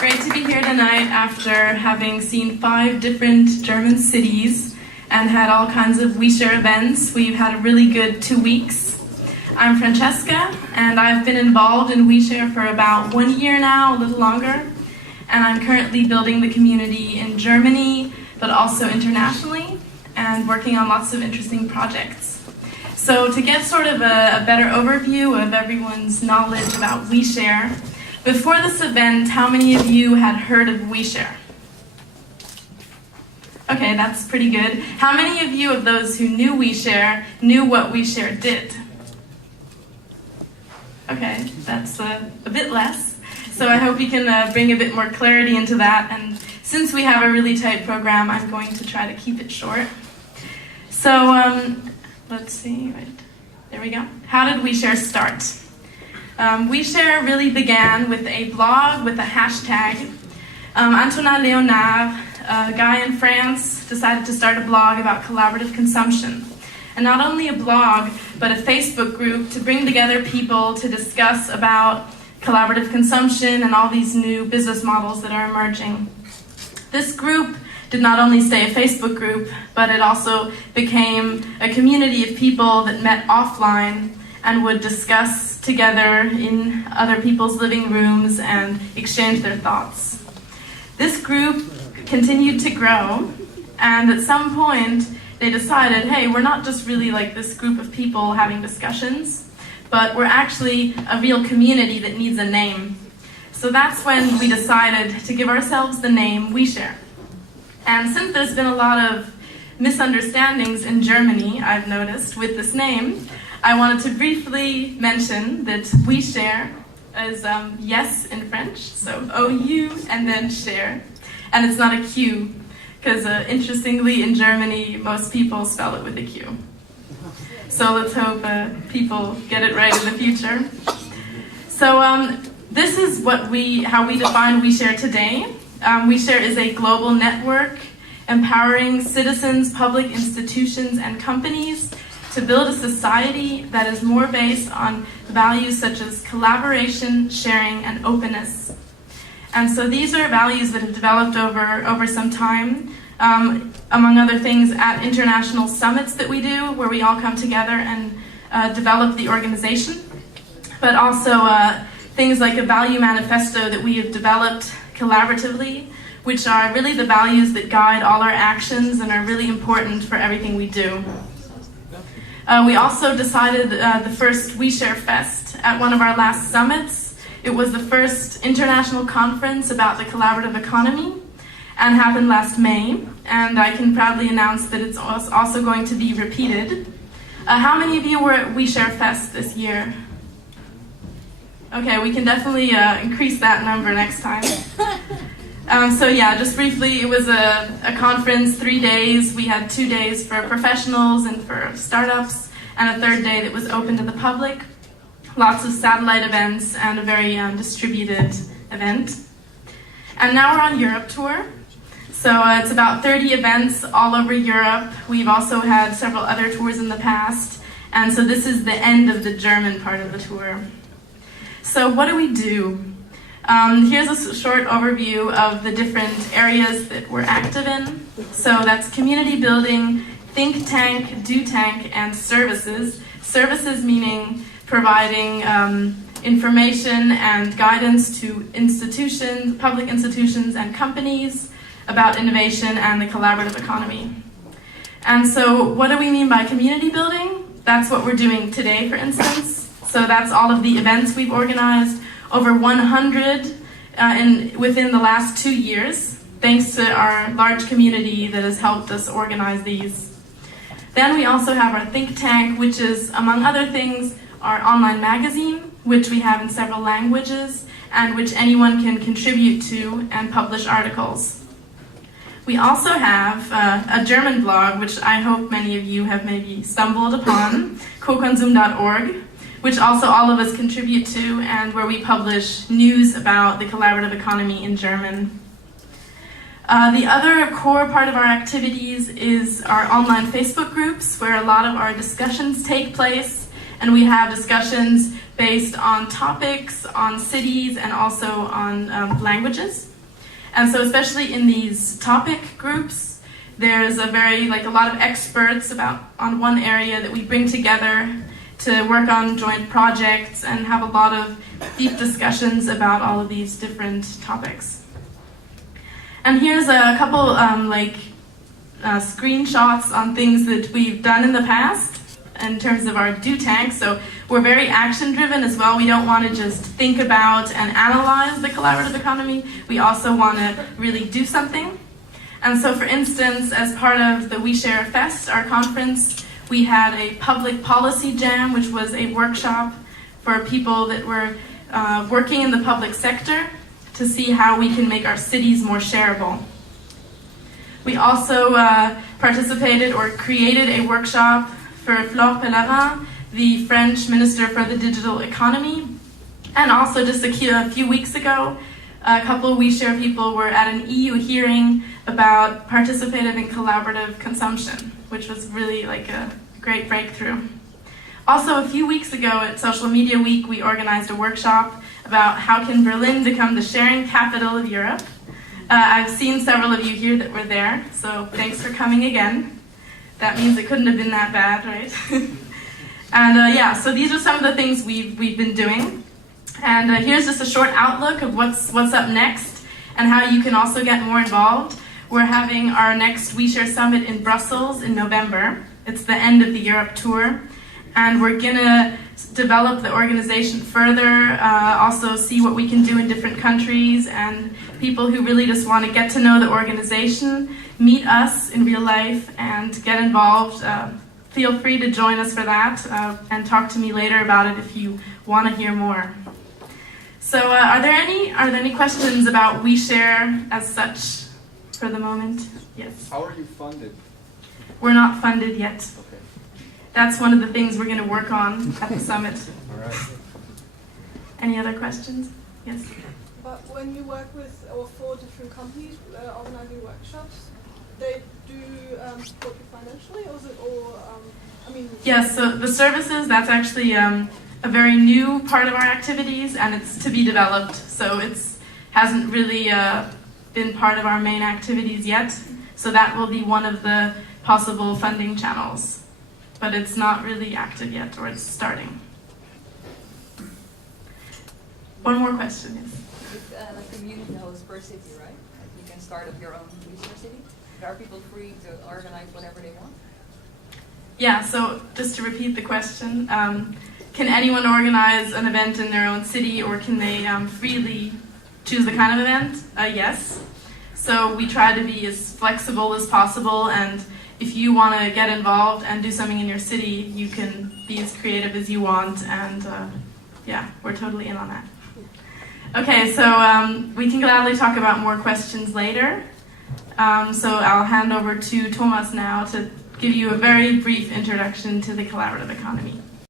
Great to be here tonight after having seen 5 different German cities and had all kinds of OuiShare events. We've had a really good 2 weeks. I'm Francesca, and I've been involved in OuiShare for about 1 year now, a little longer. And I'm currently building the community in Germany, but also internationally, and working on lots of interesting projects. So to get sort of a better overview of everyone's knowledge about OuiShare, before this event, how many of you had heard of OuiShare? Okay, that's pretty good. How many of you of those who knew OuiShare knew what OuiShare did? Okay, that's a bit less. So I hope we can bring a bit more clarity into that. And since we have a really tight program, I'm going to try to keep it short. So let's see, right, there we go. How did OuiShare start? OuiShare really began with a blog with a hashtag. Antonin Léonard, a guy in France, decided to start a blog about collaborative consumption. And not only a blog, but a Facebook group to bring together people to discuss about collaborative consumption and all these new business models that are emerging. This group did not only stay a Facebook group, but it also became a community of people that met offline and would discuss together in other people's living rooms and exchange their thoughts. This group continued to grow, and at some point they decided, hey, we're not just really like this group of people having discussions, but we're actually a real community that needs a name. So that's when we decided to give ourselves the name OuiShare. And since there's been a lot of misunderstandings in Germany, I've noticed, with this name, I wanted to briefly mention that OuiShare is yes in French, so O-U and then share. And it's not a Q, because interestingly in Germany, most people spell it with a Q. So let's hope people get it right in the future. So this is how we define OuiShare today. OuiShare is a global network empowering citizens, public institutions, and companies to build a society that is more based on values such as collaboration, sharing, and openness. And so these are values that have developed over some time, among other things at international summits that we do, where we all come together and develop the organization, but also things like a value manifesto that we have developed collaboratively, which are really the values that guide all our actions and are really important for everything we do. We also decided the first OuiShare Fest at one of our last summits. It was the first international conference about the collaborative economy and happened last May. And I can proudly announce that it's also going to be repeated. How many of you were at OuiShare Fest this year? Okay, we can definitely increase that number next time. So yeah, just briefly, it was a conference, 3 days. We had 2 days for professionals and for startups, and a third day that was open to the public. Lots of satellite events and a very distributed event. And now we're on Europe tour. So it's about 30 events all over Europe. We've also had several other tours in the past. And so this is the end of the German part of the tour. So what do we do? Here's a short overview of the different areas that we're active in. So that's community building, think tank, do tank, and services. Services meaning providing information and guidance to institutions, public institutions and companies about innovation and the collaborative economy. And so what do we mean by community building? That's what we're doing today, for instance. So that's all of the events we've organized, over 100 within the last 2 years, thanks to our large community that has helped us organize these. Then we also have our think tank, which is, among other things, our online magazine, which we have in several languages, and which anyone can contribute to and publish articles. We also have a German blog, which I hope many of you have maybe stumbled upon, cokonsum.org, which also all of us contribute to, and where we publish news about the collaborative economy in German. The other core part of our activities is our online Facebook groups, where a lot of our discussions take place, and we have discussions based on topics, on cities, and also on languages. And so especially in these topic groups, there's a lot of experts on one area that we bring together to work on joint projects and have a lot of deep discussions about all of these different topics. And here's a couple screenshots on things that we've done in the past in terms of our do tank. So we're very action driven as well. We don't want to just think about and analyze the collaborative economy. We also want to really do something. And so for instance, as part of the OuiShare Fest, our conference, we had a public policy jam, which was a workshop for people that were working in the public sector to see how we can make our cities more shareable. We also participated or created a workshop for Flore Pellerin, the French Minister for the Digital Economy. And also just a few weeks ago, a couple of OuiShare people were at an EU hearing about participated in collaborative consumption, which was really a great breakthrough. Also, a few weeks ago at Social Media Week, we organized a workshop about how can Berlin become the sharing capital of Europe. I've seen several of you here that were there, so thanks for coming again. That means it couldn't have been that bad, right? And so these are some of the things we've been doing. And here's just a short outlook of what's up next and how you can also get more involved. We're having our next OuiShare Summit in Brussels in November. It's the end of the Europe tour. And we're going to develop the organization further, also see what we can do in different countries, and people who really just want to get to know the organization, meet us in real life, and get involved. Feel free to join us for that, and talk to me later about it if you want to hear more. So are there any questions about OuiShare as such for the moment? Yes. How are you funded? We're not funded yet. Okay. That's one of the things we're going to work on at the summit. All right. Any other questions? Yes. But when you work with or for different companies organizing workshops, they do support you financially, or is it all? Yes. So the services, that's actually a very new part of our activities, and it's to be developed. So it's hasn't really been part of our main activities yet. So that will be one of the possible funding channels. But it's not really active yet, or it's starting. One more question, yes. It's like community host per city, right? Like you can start up your own OuiShare city. Are people free to organize whatever they want? Yeah, so just to repeat the question, can anyone organize an event in their own city, or can they freely choose the kind of event? Yes. So we try to be as flexible as possible, and if you want to get involved and do something in your city, you can be as creative as you want, and we're totally in on that. Okay, so we can gladly talk about more questions later. So I'll hand over to Thomas now to give you a very brief introduction to the collaborative economy.